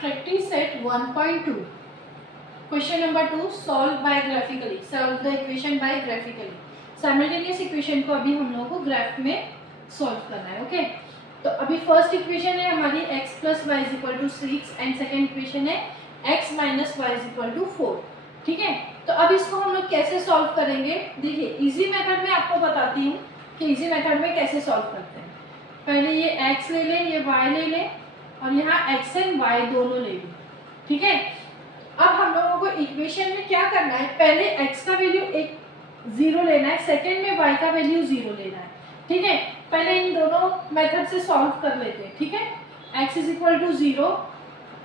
Practice set 1.2. Question number 2. Solve by graphically. Solve the equation by graphically. Simultaneous equation को अभी हम लोगों को ग्राफ में सॉल्व करना है. ओके, तो अभी फर्स्ट इक्वेशन है हमारी x plus Y is equal to 6 and second equation है x minus Y is equal to 4. ठीक है, तो अब इसको हम लोग कैसे सॉल्व करेंगे. देखिए, इजी मेथड में आपको बताती हूँ कि इजी मेथड में कैसे सॉल्व करते हैं. पहले ये x ले लें, ये y ले लें और यहाँ x एंड y दोनों ले लें. ठीक है, अब हम लोगों को इक्वेशन में क्या करना है, पहले x का वैल्यू एक 0 लेना है, सेकेंड में y का वैल्यू 0 लेना है. ठीक है, पहले इन दोनों मेथड से सॉल्व कर लेते हैं. ठीक है, x is equal to 0,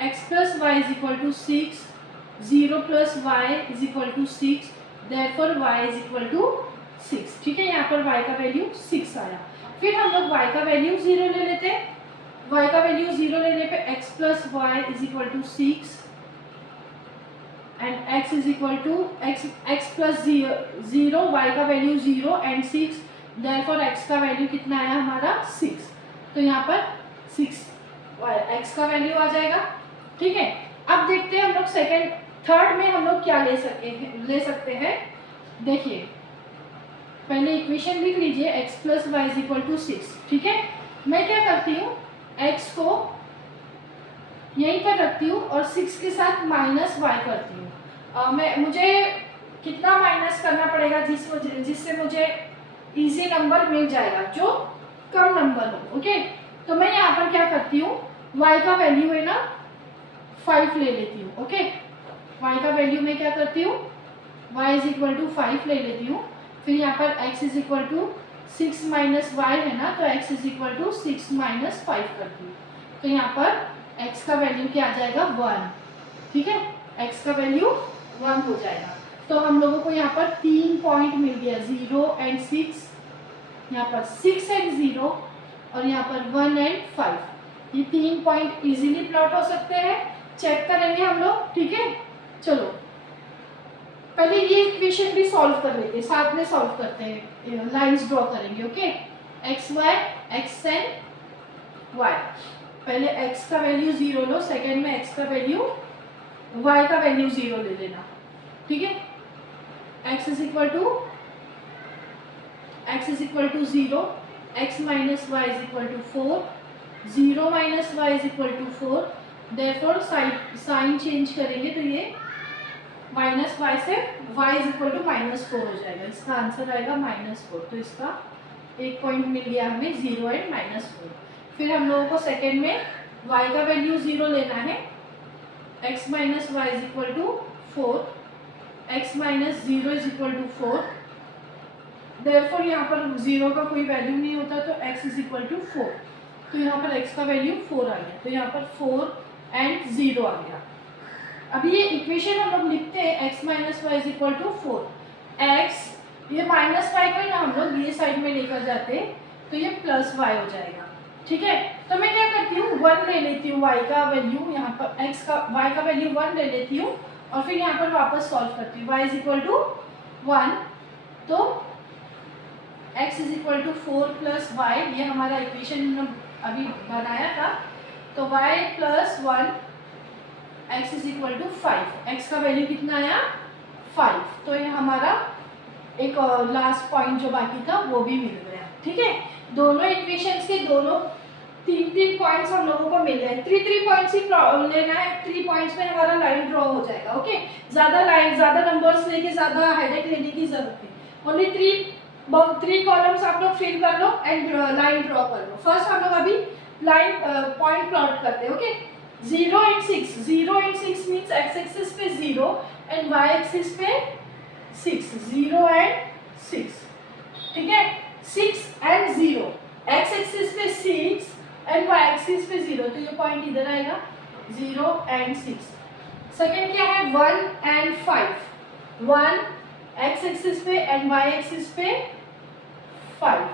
x plus Y is equal to 6, 0 plus Y is equal to 6, therefore y is equal to 6. ठीक है, यहाँ पर y का वैल्यू 6 आया. फिर हम लोग y का वैल्यू 0 ले लेते हैं. y का वैल्यू 0 लेने पे x plus Y is equal to 6 and x is equal to x plus 0, y का वैल्यू 0 एंड 6, देयरफॉर x का वैल्यू कितना आया हमारा 6. तो यहाँ पर 6 x का वैल्यू आ जाएगा. ठीक है, अब देखते हैं हम लोग सेकेंड थर्ड में हम लोग क्या ले सकते हैं. देखिए, पहले इक्वेशन लिख लीजिए x plus Y is equal to 6. ठीक है, मैं क्या करती हूँ, x को यहीं पर रखती हूँ और 6 के साथ माइनस y करती हूँ. मुझे कितना माइनस करना पड़ेगा जिससे मुझे इजी नंबर मिल जाएगा, जो कम नंबर हो. ओके, तो मैं यहाँ पर क्या करती हूँ, y का वैल्यू है ना 5 ले लेती हूँ. ओके, y का वैल्यू मैं क्या करती हूँ, y इज इक्वल टू 5 ले लेती हूँ. फिर यहाँ पर x is equal to 6 minus Y है ना, तो x is equal to 6 minus 5 करती हूँ. तो यहाँ पर x का वैल्यू क्या आ जाएगा 1. ठीक है, x का वैल्यू 1 हो जाएगा. तो हम लोगों को यहाँ पर 3 पॉइंट मिल गया, 0 एंड 6, यहाँ पर 6 एंड 0 और यहाँ पर 1 एंड 5. ये 3 पॉइंट इजीली प्लॉट हो सकते हैं. चेक करेंगे हम लोग. ठीक है, चलो पहले ये इक्वेशन भी सॉल्व कर लेते हैं, साथ में सॉल्व करते हैं, लाइंस ड्रॉ करेंगे. Okay, x y, x and y. पहले x का वैल्यू 0 लो, सेकेंड में x का वैल्यू y का वैल्यू 0 ले लेना. ठीक है, x is equal to 0, x minus Y is equal to 4, 0 minus Y is equal to 4. Therefore sign change करेंगे तो ये माइनस वाई से y इज इक्वल टू -4 हो जाएगा. इसका आंसर आएगा -4. तो इसका एक पॉइंट मिल गया हमें, 0 एंड -4. फिर हम लोगों को सेकेंड में y का वैल्यू 0 लेना है. x minus Y is equal to 4, x minus 0 is equal to 4. Therefore यहाँ पर 0 का कोई वैल्यू नहीं होता, तो x इज इक्वल टू 4. तो यहाँ पर x का वैल्यू 4 आ गया. तो यहाँ पर 4 एंड 0 आ गया. अभी ये इक्वेशन हम लोग लिखते हैं x minus Y is equal to 4. x, ये माइनस वाई को ना हम लोग ये साइड में लेकर जाते हैं, तो ये प्लस वाई हो जाएगा. ठीक है, तो मैं क्या करती हूँ, 1 ले लेती हूँ y का वैल्यू, यहाँ पर y का वैल्यू 1 ले लेती हूँ और फिर यहाँ पर वापस सॉल्व करती हूँ. y इज इक्वल टू 1, तो x is equal to 4 plus y, ये हमारा इक्वेशन अभी बनाया था. तो y plus 1, x is equal to 5. x का वैल्यू कितना आया 5. तो ये हमारा एक लास्ट पॉइंट जो बाकी था वो भी मिल गया. ठीक है, दोनों इक्वेशंस के दोनों 3 पॉइंट्स हम लोगों को मिल गए. 3 पॉइंट्स ही लेना है. 3 पॉइंट्स में हमारा लाइन ड्रॉ हो जाएगा. ओके, ज़्यादा नंबर्स लेके ज़्यादा हेडेक लेने की जरूरत नहीं. ओनली 3 कॉलम्स आप लोग फिल कर लो एंड लाइन ड्रॉ कर लो. फर्स्ट हम लोग अभी लाइन पॉइंट प्लॉट करते हैं. Okay, 0 and 6. 0 and 6 means x axis पे 0 एंड y एक्सिस पे 6. 0 एंड 6. ठीक है, 6 एंड 0, x एक्सिस पे 6 एंड y एक्सिस पे 0. तो ये पॉइंट इधर आएगा, 0 एंड 6. सेकेंड क्या है, 1 एंड 5. 1 x एक्सिस पे एंड y एक्सिस पे 5.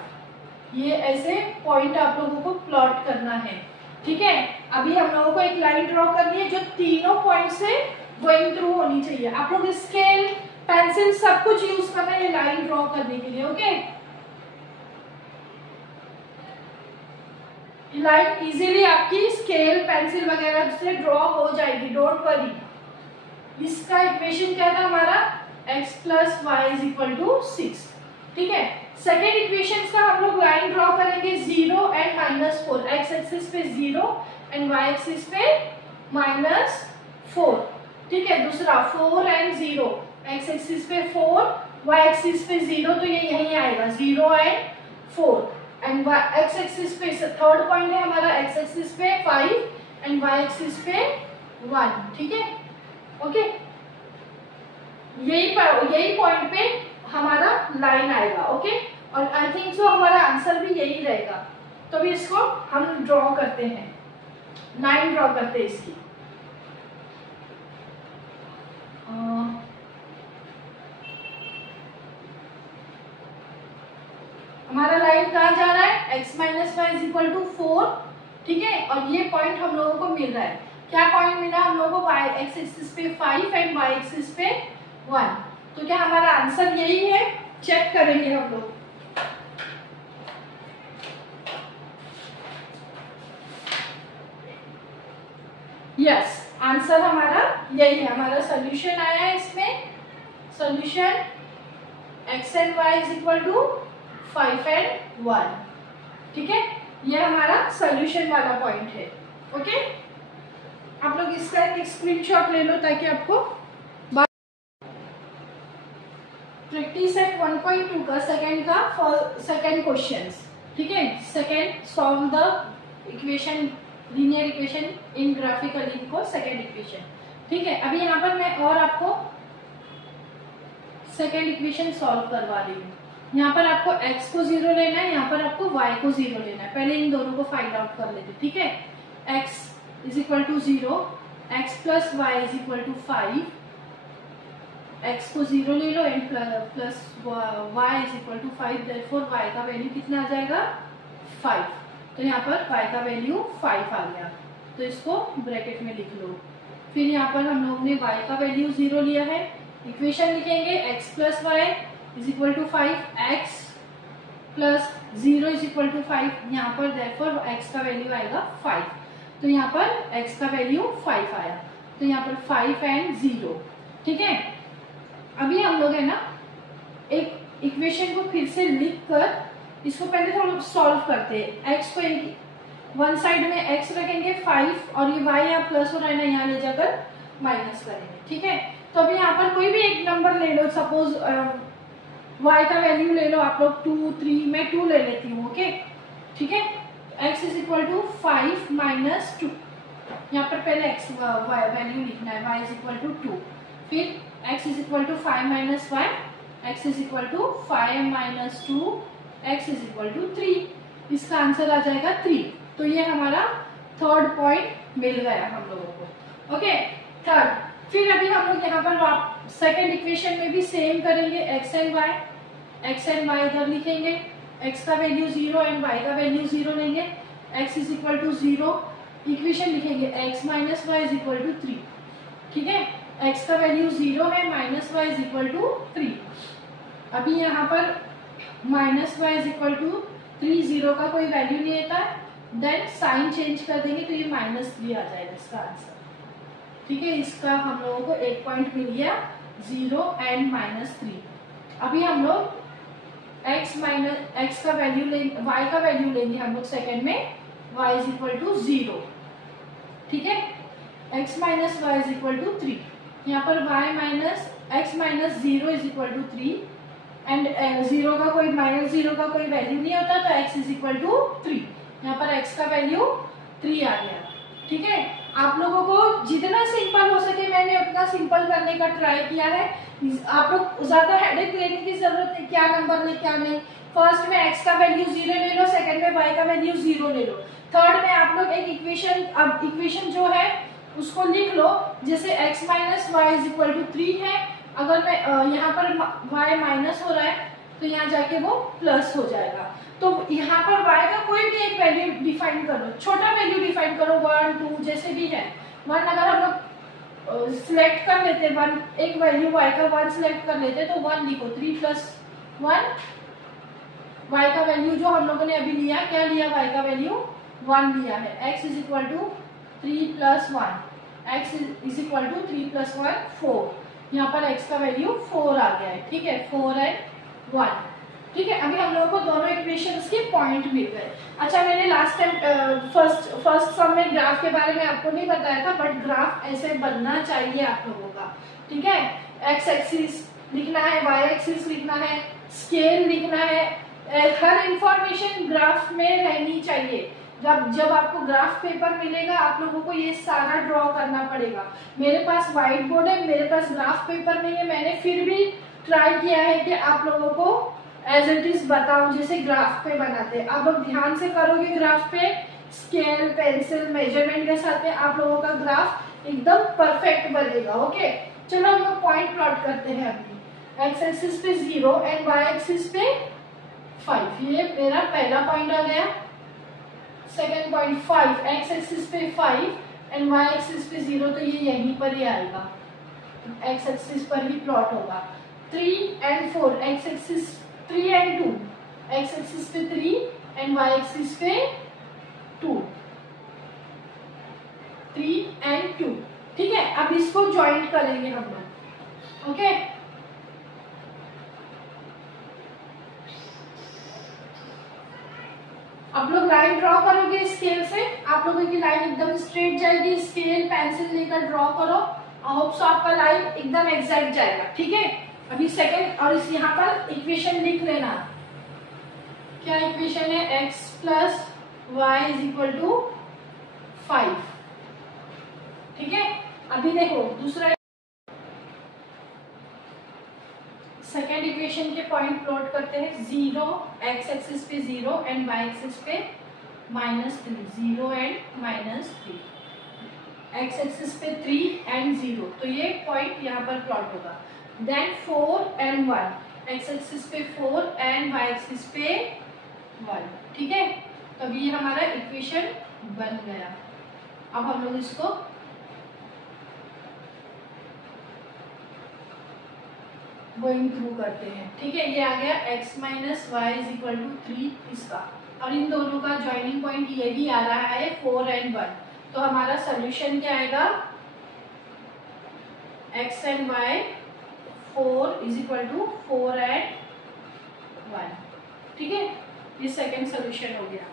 ये ऐसे पॉइंट आप लोगों को प्लॉट करना है. ठीक है, अभी हम लोगों को एक लाइन ड्रॉ करनी है जो तीनों पॉइंट से गोइंग थ्रू होनी चाहिए. आप लोग स्केल, पेंसिल सब कुछ यूज करना है ये लाइन ड्रॉ करने के लिए. ओके, लाइन इजीली आपकी स्केल पेंसिल वगैरह से ड्रॉ हो जाएगी, डोंट वरी। इसका इक्वेशन क्या था हमारा, x plus Y is equal to 6। ठीक है, सेकेंड इक्वेशन का हम लोग लाइन ड्रॉ करेंगे 0 एंड -4, एक्स एक्सिस पे 0 एंड वाई एक्सिस पे -4। ठीक है, दूसरा 4 एंड 0, एक्स एक्सिस पे 4, वाई एक्सिस पे 0, तो ये यहीं आएगा 0 एंड 4 एंड एक्स एक्सिस पे थर्ड पॉइंट है हमारा, एक्स एक्सिस पे 5 एंड वाई एक्सिस पे 1। ठीक है, ओके, यही पॉइंट पे हमारा लाइन आएगा। ओके, और आई थिंक सो हमारा आंसर भी यही रहेगा। तो भी इसको हम ड्रॉ करते हैं, लाइन ड्रॉ करते हैं इसकी। हमारा लाइन कहाँ जा रहा है, x minus Y is equal to 4। ठीक है, और ये पॉइंट हम लोगों को मिल रहा है, क्या पॉइंट मिला हम लोगों को, y एक्स एक्सिस पे 5 एंड y एक्सिस पे 1। तो क्या हमारा आंसर यही है, चेक करेंगे हम लोग। यस, आंसर हमारा यही है, हमारा सोल्यूशन आया है इसमें। Solution x and y is equal to 5 and 1। ठीक है, ये हमारा सोल्यूशन वाला पॉइंट है। ओके, आप लोग इसका एक स्क्रीनशॉट ले लो ताकि आपको प्रैक्टिस एट 1.2 का सेकंड क्वेश्चंस। ठीक है, second solve the equation, linear equation in graphical इनको सेकंड इक्वेशन। ठीक है, अभी यहाँ पर मैं और आपको सेकंड इक्वेशन सॉल्व करवा रही हूँ। यहाँ पर आपको x को 0 लेना है, यहाँ पर आपको y को 0 लेना है। पहले इन दोनों को फाइंड आउट कर लेते। ठीक है, x is equal to 0, x plus Y is equal to 5, x को 0 ले लो and plus y is equal to 5, therefore y का वैल्यू कितना आ जाएगा, 5। तो यहाँ पर y का वैल्यू 5 आ गया, तो इसको ब्रैकेट में लिख लो। फिर यहाँ पर हम लोग ने y का वैल्यू 0 लिया है, इक्वेशन लिखेंगे x plus Y is equal to 5, x plus 0 is equal to 5, यहाँ पर देयरफॉर x का वैल्यू आएगा 5। तो यहाँ पर x का वैल्यू 5 आया, तो यहाँ पर 5 एंड 0। ठीक है, अभी हम लोग है ना एक इक्वेशन को फिर से लिख कर इसको पहले थोड़ा सॉल्व करते हैं। x को वन साइड में x रखेंगे 5 और ये y यहाँ प्लस हो रहा है ना, यहाँ ले जाकर माइनस करेंगे। ठीक है, तो अभी यहाँ पर कोई भी एक नंबर ले लो, सपोज y का वैल्यू ले लो आप लोग 2, 3, मैं 2 ले लेती हूँ। ओके, ठीक है, x is equal to 5 minus 2, यहाँ पर पहले x वैल्यू लिखना है, y इज इक्वल टू 2, फिर x is equal to 5 minus 1, x is equal to 5 minus 2, x is equal to 3। इसका आंसर आ जाएगा 3। तो ये हमारा थर्ड पॉइंट मिल गया हम लोगों को। Okay, third. फिर अभी हम लोग यहाँ पर सेकेंड इक्वेशन में भी सेम करेंगे, x एंड y इधर लिखेंगे, x का वैल्यू 0 एंड y का वैल्यू 0 लेंगे, x is equal to 0, equation लिखेंगे x minus Y is equal to 3। ठीक है, x का वैल्यू 0 है, minus Y is equal to 3। अभी यहाँ पर minus Y is equal to 3, 0 का कोई वैल्यू नहीं आता, देन साइन चेंज कर देंगे तो ये -3 आ जाएगा इसका आंसर। ठीक है, इसका हम लोगों को एक पॉइंट मिल गया, 0 एंड -3। अभी हम लोग x का वैल्यू लेंगे, y का वैल्यू लेंगे हम लोग सेकेंड में, y इज इक्वल टू 0। ठीक है, x minus Y is equal to 3, यहाँ पर x minus 0 is equal to 3 and 0 का कोई वैल्यू नहीं होता, तो x इज इक्वल टू 3, यहाँ पर x का वैल्यू 3 आ गया। ठीक है, आप लोगों को जितना सिंपल हो सके मैंने उतना सिंपल करने का ट्राई किया है। आप लोग ज्यादा हेडेक लेने की जरूरत नहीं, क्या नंबर ले क्या नहीं। फर्स्ट में x का वैल्यू 0 ले लो, सेकंड में y का वैल्यू 0 ले लो, थर्ड में आप लोग एक इक्वेशन जो है उसको लिख लो, जैसे x minus Y is equal to 3 है, अगर मैं यहाँ पर y माइनस हो रहा है तो यहाँ जाके वो प्लस हो जाएगा। तो यहाँ पर y का कोई भी एक वैल्यू डिफाइन करो, छोटा वैल्यू डिफाइन करो, 1, 2 जैसे भी है। 1 अगर हम लोग सिलेक्ट कर लेते, 1 एक वैल्यू y का 1 सिलेक्ट कर लेते तो 1 लिखो, 3 प्लस 1 y का वैल्यू जो हम लोगों ने अभी लिया, क्या लिया y का वैल्यू 1 लिया है, x is equal to 3 plus 1, x is equal to 3 plus 1 4, यहाँ पर x का वैल्यू 4 आ गया है, ठीक है, 4 एंड 1, ठीक है। अभी हम लोगों को दोनों इक्वेशंस के पॉइंट मिल गए। अच्छा, मैंने लास्ट टाइम फर्स्ट सम में ग्राफ के बारे में आपको नहीं बताया था, बट ग्राफ ऐसे बनना चाहिए आप लोगों का, ठीक है। एक्स एक्सिस लिखना है, वाई एक्सिस लिखना है, स्केल लिखना है, हर इंफॉर्मेशन ग्राफ में रहनी चाहिए। जब आपको ग्राफ पेपर मिलेगा आप लोगों को ये सारा ड्रॉ करना पड़ेगा। मेरे पास व्हाइट बोर्ड है, मेरे पास ग्राफ पेपर नहीं है, मैंने फिर भी ट्राई किया है कि आप लोगों को एज इट इज बताऊं जैसे ग्राफ पे बनाते हैं। आप लोग ध्यान से करोगे ग्राफ पे, स्केल पेंसिल मेजरमेंट के साथ में आप लोगों का ग्राफ एकदम परफेक्ट बनेगा। ओके, चलो हम लोग पॉइंट प्लॉट करते हैं। अभी एक्स एक्सिस पे 0 एंड वाई एक्सिस पे 5, ये मेरा पहला पॉइंट आ गया। सेकेंड पॉइंट 5, एक्स एक्सिस पे 5 एंड वाई एक्सिस पे 0, तो ये यहीं पर ही आएगा, एक्स एक्सिस पर ही प्लॉट होगा। 3 and 4, x axis 3 and 2, x axis पे 3 एंड वाई एक्सिस पे 2, 3 एंड 2, ठीक है। अब इसको ज्वाइंट करेंगे हम लोग। ओके, आप लोग लाइन ड्रॉ करोगे स्केल से, आप लोगों की लाइन एकदम स्ट्रेट जाएगी। स्केल पेंसिल लेकर ड्रॉ करो, आई होप सो आपका लाइन एकदम एग्जैक्ट जाएगा, ठीक है। अभी सेकंड, और इस यहाँ पर इक्वेशन लिख लेना। क्या इक्वेशन है? x plus Y is equal to 5, ठीक है। अभी देखो दूसरा सेकेंड इक्वेशन के पॉइंट प्लॉट करते हैं। 0, एक्स एक्सिस पे 0 एंड वाई एक्सिस पे -3, 0 एंड -3, एक्स एक्सिस पे 3 एंड 0, तो ये पॉइंट यहाँ पर प्लॉट होगा। देन 4 एंड 1, एक्स एक्सिस पे 4 एंड वाई एक्सिस पे 1, ठीक है। तो अभी ये हमारा इक्वेशन बन गया। अब हम लोग इसको गोइंग थ्रू करते हैं, ठीक है। ये आ गया x minus Y is equal to 3 इसका, और इन दोनों का ज्वाइनिंग पॉइंट ये भी आ रहा है 4 एंड 1, तो हमारा सोल्यूशन क्या आएगा? x and y 4 is equal to 4 and 1, ठीक है। ये सेकेंड सोल्यूशन हो गया।